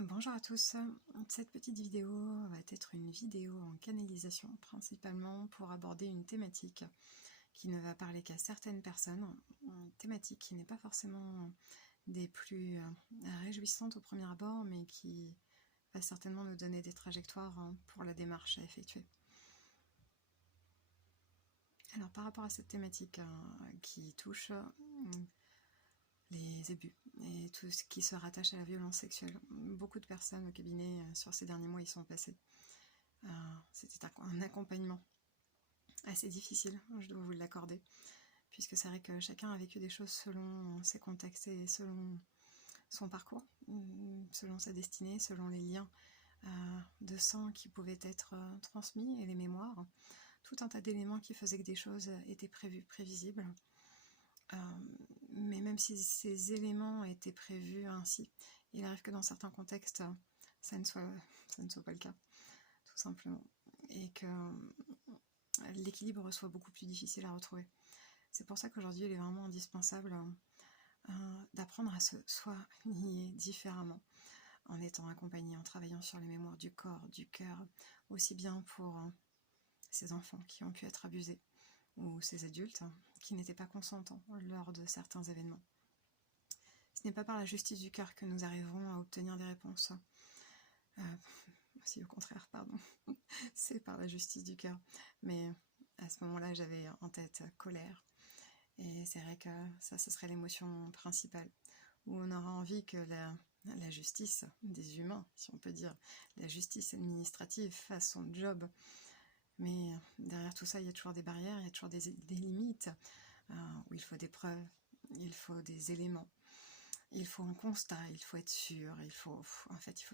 Bonjour à tous, cette petite vidéo va être une vidéo en canalisation principalement pour aborder une thématique qui ne va parler qu'à certaines personnes, une thématique qui n'est pas forcément des plus réjouissantes au premier abord mais qui va certainement nous donner des trajectoires pour la démarche à effectuer. Alors par rapport à cette thématique qui touche les abus et tout ce qui se rattache à la violence sexuelle. Beaucoup de personnes au cabinet sur ces derniers mois y sont passées. C'était un accompagnement assez difficile, je dois vous l'accorder, puisque c'est vrai que chacun a vécu des choses selon ses contextes et selon son parcours, selon sa destinée, selon les liens de sang qui pouvaient être transmis et les mémoires, tout un tas d'éléments qui faisaient que des choses étaient prévues, prévisibles. Mais même si ces éléments étaient prévus ainsi, il arrive que dans certains contextes, ça ne soit pas le cas, tout simplement. Et que l'équilibre soit beaucoup plus difficile à retrouver. C'est pour ça qu'aujourd'hui, il est vraiment indispensable d'apprendre à se soigner différemment, en étant accompagné, en travaillant sur les mémoires du corps, du cœur, aussi bien pour ces enfants qui ont pu être abusés, ou ces adultes qui n'étaient pas consentants lors de certains événements. Ce n'est pas par la justice du cœur que nous arriverons à obtenir des réponses. Si au contraire, pardon, c'est par la justice du cœur. Mais à ce moment-là, j'avais en tête colère. Et c'est vrai que ça, ce serait l'émotion principale. Où on aura envie que la justice des humains, si on peut dire, la justice administrative fasse son job. Mais derrière tout ça, il y a toujours des barrières, il y a toujours des limites, où il faut des preuves, il faut des éléments, il faut un constat, il faut être sûr, il faut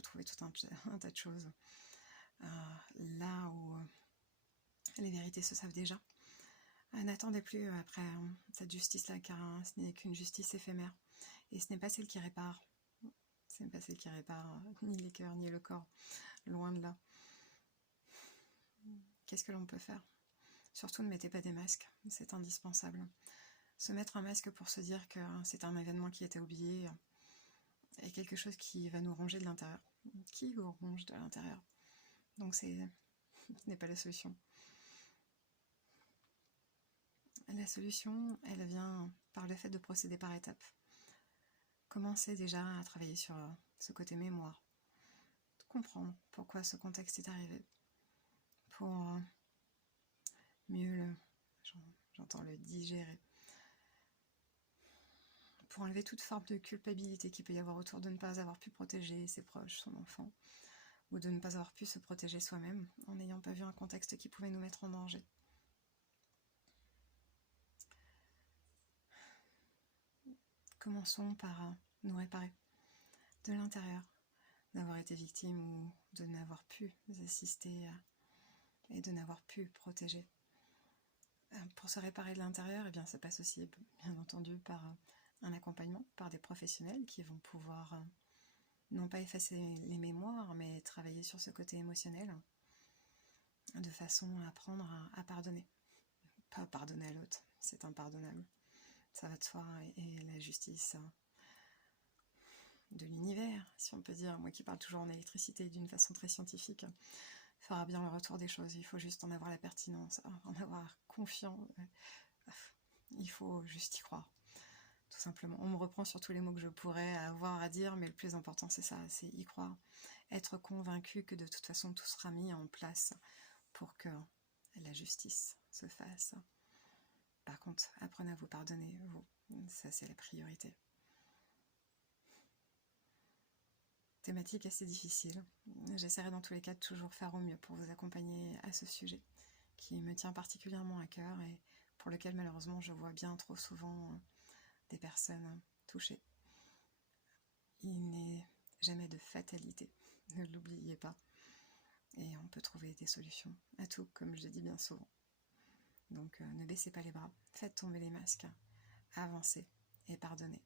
trouver tout un tas de choses. Là où les vérités se savent déjà. N'attendez plus après cette justice-là, car ce n'est qu'une justice éphémère. Et ce n'est pas celle qui répare. Ce n'est pas celle qui répare ni les cœurs, ni le corps. Loin de là. Qu'est-ce que l'on peut faire? Surtout ne mettez pas des masques, c'est indispensable. Se mettre un masque pour se dire que c'est un événement qui était oublié est quelque chose qui va nous ronger de l'intérieur. Qui vous ronge de l'intérieur? Donc ce n'est pas la solution. La solution, elle vient par le fait de procéder par étapes. Commencez déjà à travailler sur ce côté mémoire, de comprendre pourquoi ce contexte est arrivé, pour mieux j'entends le digérer, pour enlever toute forme de culpabilité qu'il peut y avoir autour de ne pas avoir pu protéger ses proches, son enfant, ou de ne pas avoir pu se protéger soi-même en n'ayant pas vu un contexte qui pouvait nous mettre en danger. Commençons par nous réparer de l'intérieur, d'avoir été victime ou de n'avoir pu assister et de n'avoir pu protéger. Pour se réparer de l'intérieur, eh bien, ça passe aussi, bien entendu, par un accompagnement, par des professionnels qui vont pouvoir non pas effacer les mémoires, mais travailler sur ce côté émotionnel, de façon à apprendre à pardonner. Pas pardonner à l'autre, c'est impardonnable. Ça va de soi, et la justice de l'univers, si on peut dire, moi qui parle toujours en électricité d'une façon très scientifique, fera bien le retour des choses. Il faut juste en avoir la pertinence, en avoir confiance. Il faut juste y croire, tout simplement. On me reprend sur tous les mots que je pourrais avoir à dire, mais le plus important c'est ça, c'est y croire. Être convaincu que de toute façon tout sera mis en place pour que la justice se fasse. Par contre, apprenez à vous pardonner, vous. Ça c'est la priorité. Thématique assez difficile. J'essaierai dans tous les cas de toujours faire au mieux pour vous accompagner à ce sujet qui me tient particulièrement à cœur et pour lequel malheureusement je vois bien trop souvent des personnes touchées. Il n'est jamais de fatalité, ne l'oubliez pas. Et on peut trouver des solutions à tout, comme je le dis bien souvent. Donc ne baissez pas les bras, faites tomber les masques, avancez et pardonnez.